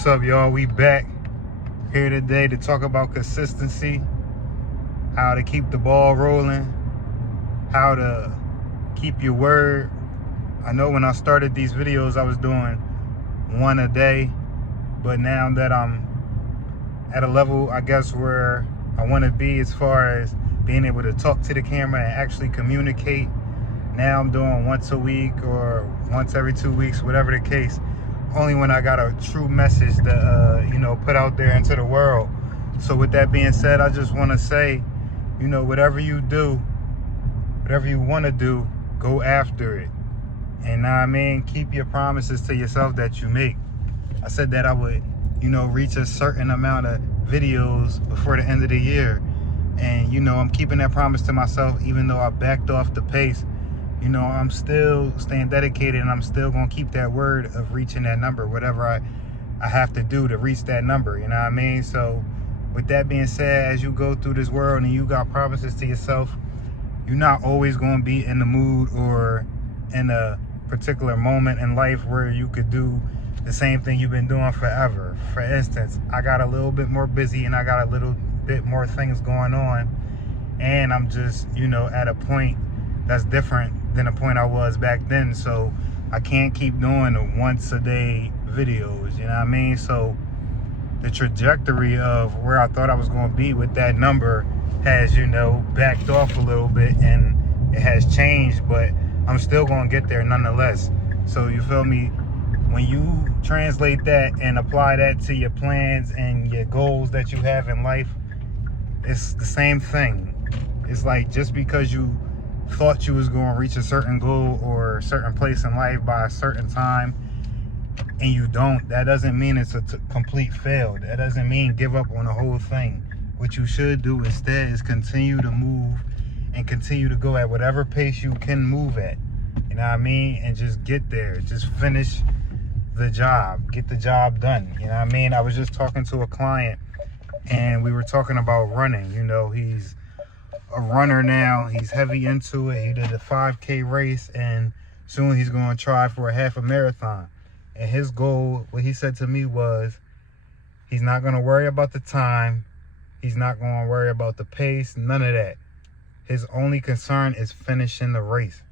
What's up, y'all? We back here today to talk about consistency, how to keep the ball rolling, how to keep your word. I know when I started these videos, I was doing one a day, but now that I'm at a level, I guess, where I want to be as far as being able to talk to the camera and actually communicate, now I'm doing once a week or once every 2 weeks, whatever the case. Only when I got a true message to put out there into the world. So with that being said, I just want to say, whatever you do, whatever you want to do, go after it. And keep your promises to yourself that you make. I said that I would reach a certain amount of videos before the end of the year, and I'm keeping that promise to myself. Even though I backed off the pace, I'm still staying dedicated, and I'm still gonna keep that word of reaching that number, whatever I have to do to reach that number. So with that being said, as you go through this world and you got promises to yourself, you're not always going to be in the mood or in a particular moment in life where you could do the same thing you've been doing forever. For instance, I got a little bit more busy and I got a little bit more things going on, and I'm just at a point that's different than the point I was back then. So I can't keep doing the once a day videos, So the trajectory of where I thought I was going to be with that number has backed off a little bit, and it has changed, but I'm still going to get there nonetheless. So you feel me? When you translate that and apply that to your plans and your goals that you have in life, it's the same thing. It's like, just because you thought you was going to reach a certain goal or a certain place in life by a certain time and you don't, that doesn't mean it's a complete fail. That doesn't mean give up on the whole thing. What you should do instead is continue to move and continue to go at whatever pace you can move at, and just get there. Just finish the job, get the job done. I was just talking to a client and we were talking about running. He's a runner now. He's heavy into it. He did a 5K race, and soon he's going to try for a half a marathon. And his goal, what he said to me was, he's not going to worry about the time. He's not going to worry about the pace, none of that. His only concern is finishing the race.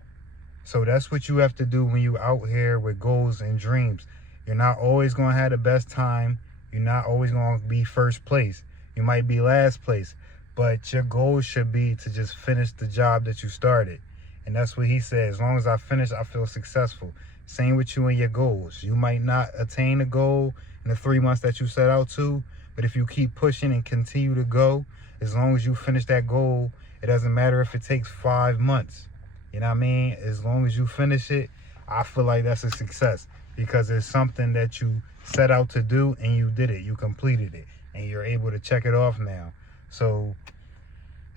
So that's what you have to do when you out here with goals and dreams. You're not always going to have the best time. You're not always going to be first place. You might be last place. But your goal should be to just finish the job that you started. And that's what he said. As long as I finish, I feel successful. Same with you and your goals. You might not attain the goal in the 3 months that you set out to, but if you keep pushing and continue to go, as long as you finish that goal, it doesn't matter if it takes 5 months. As long as you finish it, I feel like that's a success, because it's something that you set out to do and you did it. You completed it and you're able to check it off now. So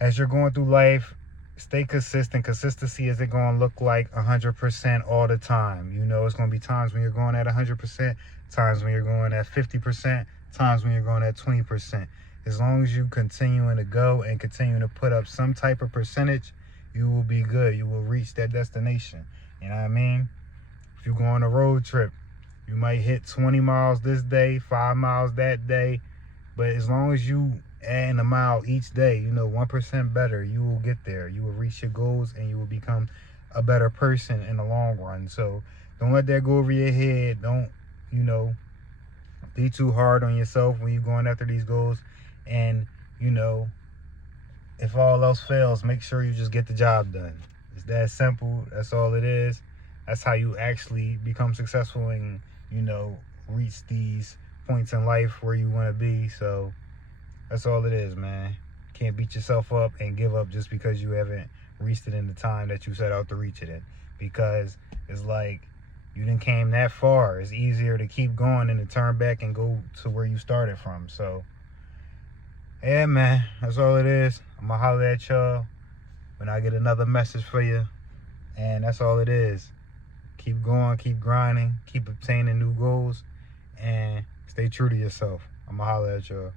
as you're going through life, stay consistent. Consistency isn't going to look like 100% all the time. It's going to be times when you're going at 100%, times when you're going at 50%, times when you're going at 20%. As long as you continuing to go and continuing to put up some type of percentage, you will be good. You will reach that destination. If you go on a road trip, you might hit 20 miles this day, 5 miles that day, but as long as you add a mile each day, 1% better, you will get there. You will reach your goals and you will become a better person in the long run. So don't let that go over your head. Don't, be too hard on yourself when you're going after these goals. And, if all else fails, make sure you just get the job done. It's that simple. That's all it is. That's how you actually become successful and, reach these points in life where you want to be. So that's all it is, man. Can't beat yourself up and give up just because you haven't reached it in the time that you set out to reach it in. Because it's like, you done came that far. It's easier to keep going than to turn back and go to where you started from. So, yeah, man, that's all it is. I'm going to holler at y'all when I get another message for you. And that's all it is. Keep going, keep grinding, keep obtaining new goals, and stay true to yourself. I'm going to holler at y'all.